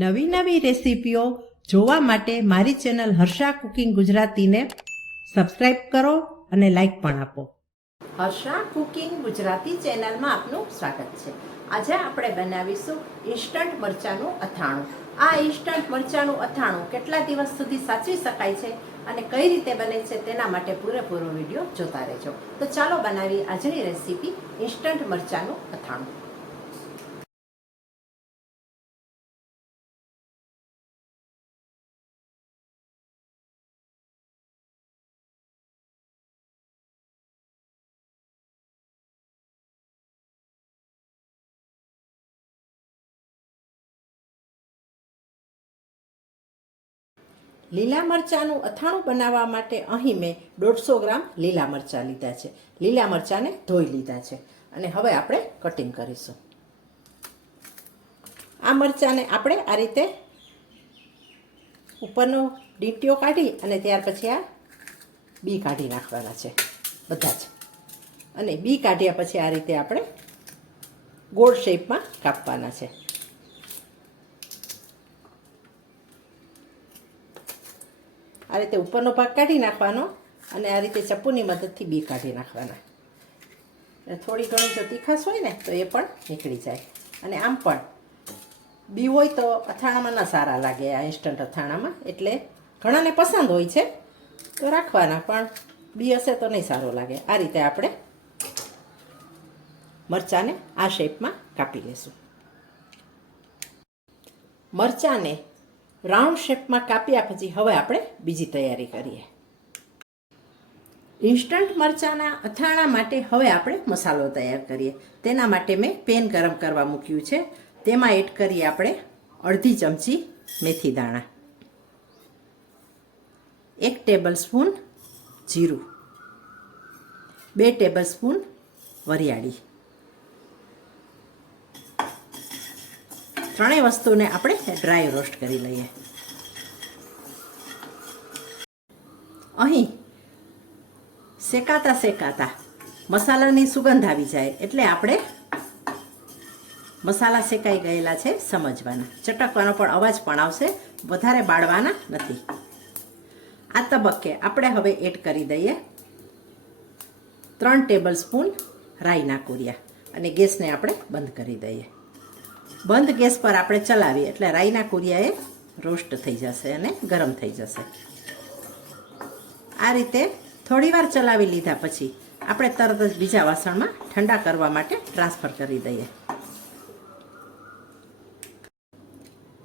નવી નવી રેસીપીઓ જોવા માટે મારી ચેનલ હર્ષા કુકિંગ ગુજરાતીને સબસ્ક્રાઇબ કરો અને લાઈક પણ આપો. હર્ષા કુકિંગ ગુજરાતી ચેનલમાં આપનું સ્વાગત છે. આજે આપણે બનાવીશું ઇન્સ્ટન્ટ મરચાનું અથાણું. આ ઇન્સ્ટન્ટ મરચાનું અથાણું કેટલા દિવસ સુધી સાચવી શકાય છે અને કઈ રીતે બને છે તેના માટે પૂરેપૂરો વીડિયો જોતા રહેજો. તો ચાલો બનાવી આજની રેસીપી ઇન્સ્ટન્ટ મરચાનું અથાણું. લીલા મરચાંનું અથાણું બનાવવા માટે અહીં મેં દોઢસો ગ્રામ લીલા મરચાં લીધા છે. લીલા મરચાંને ધોઈ લીધા છે. અને હવે આપણે કટિંગ કરીશું. આ મરચાંને આપણે આ રીતે ઉપરનો ડીંટીઓ કાઢી અને ત્યાર પછી આ બી કાઢી નાખવાના છે. બધા જ. અને બી કાઢ્યા પછી આ રીતે આપણે ગોળ શેપમાં કાપવાના છે. આ રીતે ઉપરનો ભાગ કાઢી નાખવાનો અને આ રીતે ચપ્પુની મદદથી બી કાઢી નાખવાના. થોડી ઘણી જો તીખાશ હોય ને, તો એ પણ નીકળી જાય. અને આમ પણ. બી હોય તો અથાણામાં ના સારા લાગે આ ઇન્સ્ટન્ટ અથાણામાં. એટલે ઘણાને પસંદ હોય છે, તો રાખવાના, પણ બી હશે તો નહીં સારો લાગે. આ રીતે આપણે મરચાંને આ શેપમાં કાપી લેશું. મરચાંને રાઉન્ડ શેપમાં કાપ્યા પછી હવે આપણે બીજી તૈયારી કરીએ. ઇન્સ્ટન્ટ મરચાંના અથાણા માટે હવે આપણે મસાલો તૈયાર કરીએ. તેના માટે મેં પેન ગરમ કરવા મૂક્યું છે. તેમાં એડ કરીએ આપણે અડધી ચમચી મેથી દાણા. એક ટેબલ સ્પૂન જીરું. બે ટેબલ સ્પૂન વરિયાળી. ત્રણેય વસ્તુને આપણે ડ્રાય રોસ્ટ કરી લઈએ. અહીં શેકાતા શેકાતા મસાલાની સુગંધ આવી જાય એટલે આપણે મસાલા શેકાઈ ગયેલા છે સમજવાના. ચટકવાનો પણ અવાજ પણ આવશે, વધારે બાળવાના નથી. આ તબક્કે આપણે હવે એડ કરી દઈએ ત્રણ ટેબલ સ્પૂન રાઈના કોરિયા અને ગેસને આપણે બંધ કરી દઈએ. બંધ ગેસ પર આપણે ચલાવીએ. એટલે રાઈના કુરિયા એ રોસ્ટ થઈ જશે અને ગરમ થઈ જશે. આ રીતે થોડીવાર ચલાવી લીધા પછી આપણે તરત જ બીજા વાસણમાં ઠંડા કરવા માટે ટ્રાન્સફર કરી દઈએ.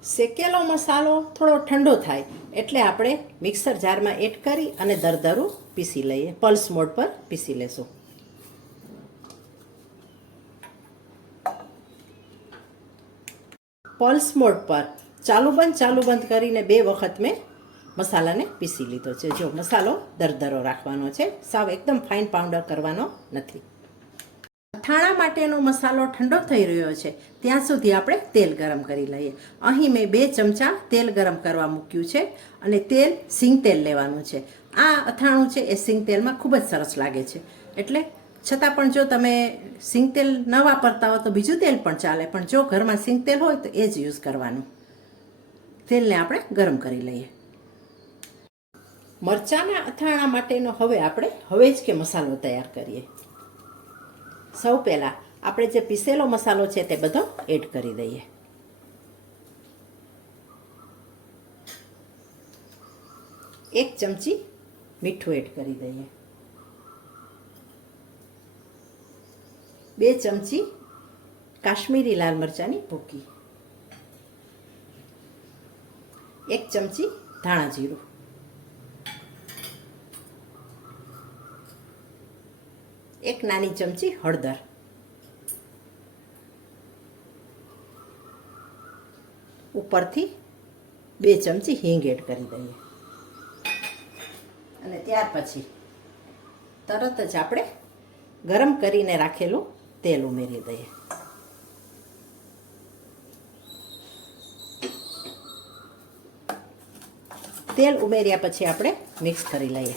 શેકેલો મસાલો થોડો ઠંડો થાય એટલે આપણે મિક્સર જારમાં એડ કરી અને દરદરું પીસી લઈએ. પલ્સ મોડ પર પીસી લેશું. પલ્સ મોડ પર ચાલુ બંધ ચાલુ બંધ કરીને બે વખત મેં મસાલાને પીસી લીધો છે. જો મસાલો દરદરો રાખવાનો છે, સાવ એકદમ ફાઇન પાવડર કરવાનો નથી. અથાણા માટેનો મસાલો ઠંડો થઈ રહ્યો છે. ત્યાં સુધી આપણે તેલ ગરમ કરી લઈએ. અહીં મેં બે ચમચા તેલ ગરમ કરવા મૂક્યું છે અને તેલ સિંગ તેલ લેવાનું છે. આ અથાણું છે એ સિંગ તેલમાં ખૂબ જ સરસ લાગે છે. એટલે છતાં પણ જો તમે સિંગ તેલ ન વાપરતા હો તો બીજું તેલ પણ ચાલે. પણ જો ઘરમાં સિંગ તેલ હોય તો એ જ યુઝ કરવાનું. તેલને આપણે ગરમ કરી લઈએ. મરચાંના અથાણા માટેનો હવે આપણે હવે જ કે મસાલો તૈયાર કરીએ. સૌ પહેલાં આપણે જે પીસેલો મસાલો છે તે બધો એડ કરી દઈએ. એક ચમચી મીઠું એડ કરી દઈએ. બે ચમચી કાશ્મીરી લાલ મરચાંની ભૂકી. એક ચમચી ધાણા જીરું. એક નાની ચમચી હળદર. ઉપરથી બે ચમચી હિંગ એડ કરી દઈએ. અને ત્યાર પછી તરત જ આપણે ગરમ કરીને રાખેલું તેલ ઉમેરી દઈએ તેલ ઉમેર્યા પછી આપણે મિક્સ કરી લઈએ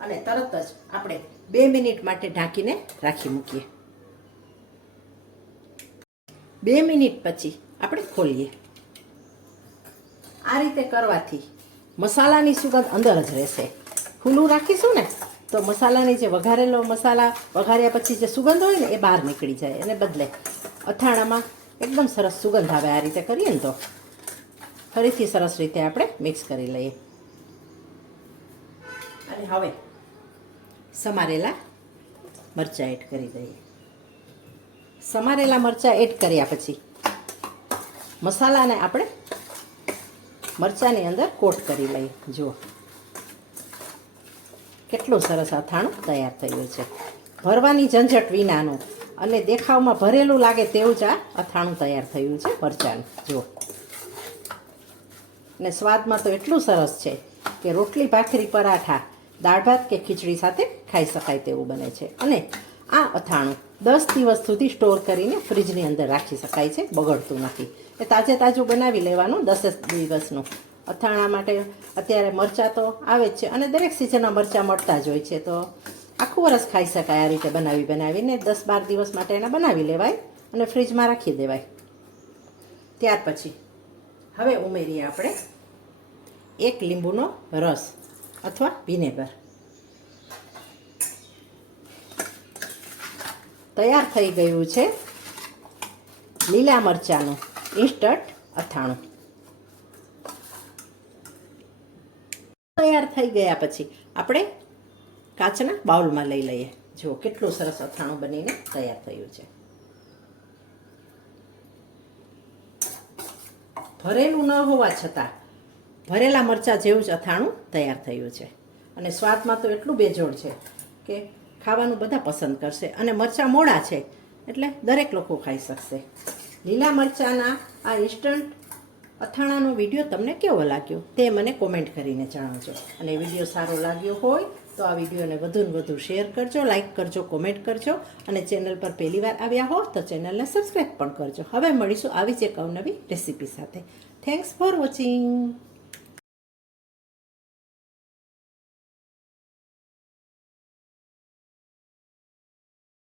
અને તરત જ આપણે બે મિનિટ માટે ઢાંકીને રાખી મૂકીએ બે મિનિટ પછી આપણે ખોલીએ આ રીતે કરવાથી મસાલાની સુગંધ અંદર જ રહેશે ખુલ્લું રાખીશું ને, તો મસાલાની જે વઘારેલો મસાલા વઘાર્યા પછી જે સુગંધ હોય ને, એ બહાર નીકળી જાય એને બદલે. અથાણામાં એકદમ સરસ સુગંધ આવે આ રીતે કરીએ ને તો. ફરીથી સરસ રીતે આપણે મિક્સ કરી લઈએ. અને હવે સમારેલા મરચાં એડ કરી દઈએ. સમારેલા મરચાં એડ કર્યા પછી મસાલાને આપણે મરચાંની અંદર કોટ કરી લઈએ. જુઓ. કેટલું સરસ અથાણું તૈયાર થયું છે. ભરવાની ઝંઝટ વિનાનું. અને દેખાવમાં ભરેલું લાગે તેવું જ આ અથાણું તૈયાર થયું છે મરચાનું જુઓ. ને સ્વાદમાં તો એટલું સરસ છે કે રોટલી, ભાખરી, પરાઠા, દાળ ભાત કે ખીચડી સાથે ખાઈ શકાય તેવું બને છે. અને આ અથાણું દસ દિવસ સુધી સ્ટોર કરીને ફ્રીજની અંદર રાખી શકાય છે, બગડતું નથી. એ તાજે તાજું બનાવી લેવાનું દસ દિવસનું. અથાણા માટે અત્યારે મરચાં તો આવે જ છે અને દરેક સિઝનના મરચાં મળતા જ હોય છે. તો આખું વરસ ખાઈ શકાય આ રીતે બનાવી બનાવીને દસ બાર દિવસ માટે એને બનાવી લેવાય અને ફ્રીજમાં રાખી દેવાય. ત્યાર પછી હવે ઉમેરીએ આપણે એક લીંબુનો રસ અથવા વિનેગર તૈયાર થઈ ગયું છે લીલા મરચાંનું ઇન્સ્ટન્ટ અથાણું. તૈયાર થઈ ગયા પછી આપણે કાચના બાઉલમાં લઈ લઈએ. જુઓ કેટલું સરસ અથાણું બનીને તૈયાર થયું છે. ભરેલું ન હોવા છતાં ભરેલા મરચાં જેવું જ અથાણું તૈયાર થયું છે. અને સ્વાદમાં તો એટલું બેજોડ છે કે ખાવાનું બધા પસંદ કરશે અને મરચાં મોડા છે એટલે દરેક લોકો ખાઈ શકશે. લીલા મરચાંના આ ઇન્સ્ટન્ટ અથાણાનો વીડિયો તમને કેવો લાગ્યો તે મને કોમેન્ટ કરીને જણાવજો. અને વીડિયો સારો લાગ્યો હોય તો આ વિડીયોને વધુ ને વધુ શેર કરજો લાઇક કરજો કોમેન્ટ કરજો અને ચેનલ પર પહેલી વાર આવ્યા હો તો ચેનલને સબસ્ક્રાઈબ પણ કરજો. હવે મળીશું આવી જ એક અવનવી રેસીપી સાથે. Thanks for watching